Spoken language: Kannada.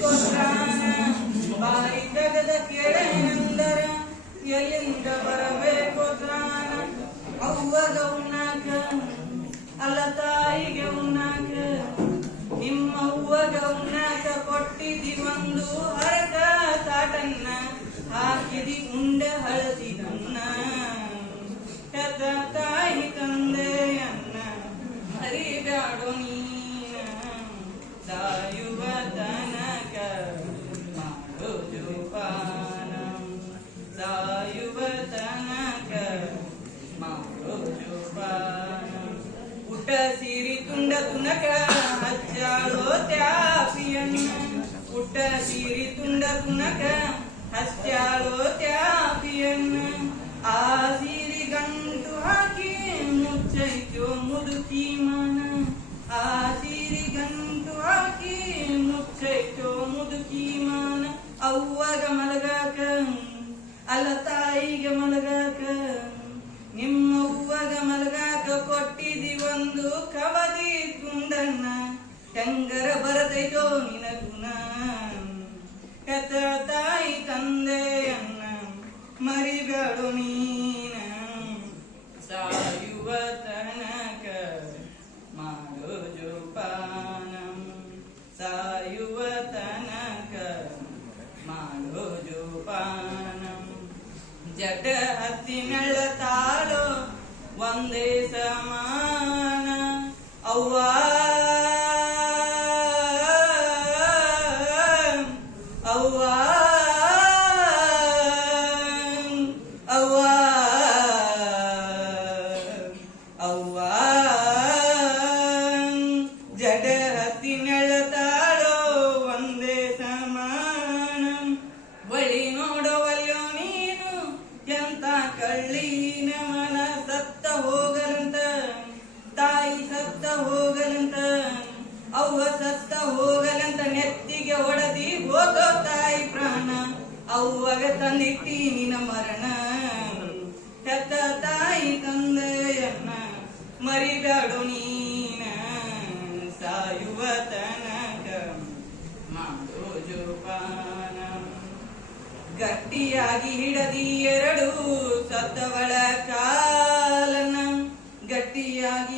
ಕೊಟ್ರಾನ ಬಾಯಿ ತೆಗೆದ ಕೇಳೇನೆಂದರ ಎಲ್ಲಿಂದ ಬರಬೇಕು ತ್ರಾಣ ಅವ್ವಗ ಉಣ್ಣಾಕ ಅಲ್ಲ ತಾಯಿಗೆ ಉಣ್ಣಾಕ ನಿಮ್ಮ ಅವ್ವಗ ಉಣ್ಣಾಕ ಕೊಟ್ಟಿದಿ ಒಂದು ಹರಕ ತಾಟನ್ನ ಹಾಕಿದಿ ಉಂಡೆ ಹಳದಿದನ್ನ ಹೆತ್ತ ತಾಯಿ ತಂದೆಯನ್ನ ಮರಿಬ್ಯಾಡೋ ನೀನ ಸಾಯುವ ತನಕ ಮಾಡು ಜೋಪಾನ ಸಾಯುವ ತನಕ ಮಾಡು ಜೋಪಾನ ಊಟ ಸಿರಿ ತುಂಡ ತುನಕ ಹಚ್ಚಾಳೋ ತ್ಯಾಪಿಯನ್ನ ಊಟ ಸಿರಿ ತುಂಡ ತುನಕ ಹಚ್ಚಾಳೋ ತ್ಯಾಪಿಯನ್ನ ಆ ಸಿರಿ ಗಂಟು ಹಾಕಿ ಮುಚ್ಚೈತೋ ಮುದುಕಿ ಮನ ಆ ಸಿರಿ ಗಂಟು ಹಾಕಿ ಮುಚ್ಚೈತೋ ಮುದುಕಿ ಮನ ಅವ್ವಗ ಮಲಗಾಕ ಅಲ್ಲ ತಾಯಿಗೆ ಮಲಗಾಕ ನಿಮ್ಮವ್ವಗ ಮಲಗಾಕ ಕೊಟ್ಟಿದಿ ಒಂದು ಕವದಿ ತುಂಡನ್ನ ಹೆಂಗರ ಬರತೈತೋ ನಿನಗುಣ ಹೆತ್ತ ತಾಯಿ ತಂದೆಯನ್ನ ಮರಿಬ್ಯಾಡೋ ನೀನ ಸಾಯುವ ತನಕ ಮಾಡೋ ಜೋಪಾನ ಸಾಯುವ ತನಕ ಮಾಡೋ ಜೋಪಾನ ಜಟ ಹತ್ತಿ ಮೆಳ್ಳತಾಳೋ ಒಂದೇ ಸಮಾನ ಅವ್ವ ಅವ್ವ ಅವ್ವ ಅವ್ವ ಜಡ ಹತ್ತಿ ನೆಳತಾಳೋ ಒಂದೇ ಸಮಾನ ಬಳಿ ನೋಡವಲ್ಯೋ ನೀನು ಎಂತ ಕಳ್ಳಿನ ಮನ ಸತ್ತ ಹೋಗಲಂತ ತಾಯಿ ಸತ್ತ ಹೋಗಲಂತ ಅವ್ವ ಸತ್ತ ಹೋಗಲಂತ ನೆತ್ತಿಗೆ ಹೊಡೆದಿ ಹೋಗೋ ತಾಯಿ ಪ್ರಾಣ ಅವ್ವಗ ತಂದಿಟ್ಟಿ ನಿನ ಮರಣ ಹೆತ್ತ ತಾಯಿ ತಂದೆಯನ್ನ ಮರಿಬ್ಯಾಡೋ ನೀನ ಸಾಯುವ ತನಕ ಮಾಡೋ ಜೋಪಾನ ಗಟ್ಟಿಯಾಗಿ ಹಿಡದಿ ಎರಡು ಸತ್ತವಳ ಕಾಲನ ಗಟ್ಟಿಯಾಗಿ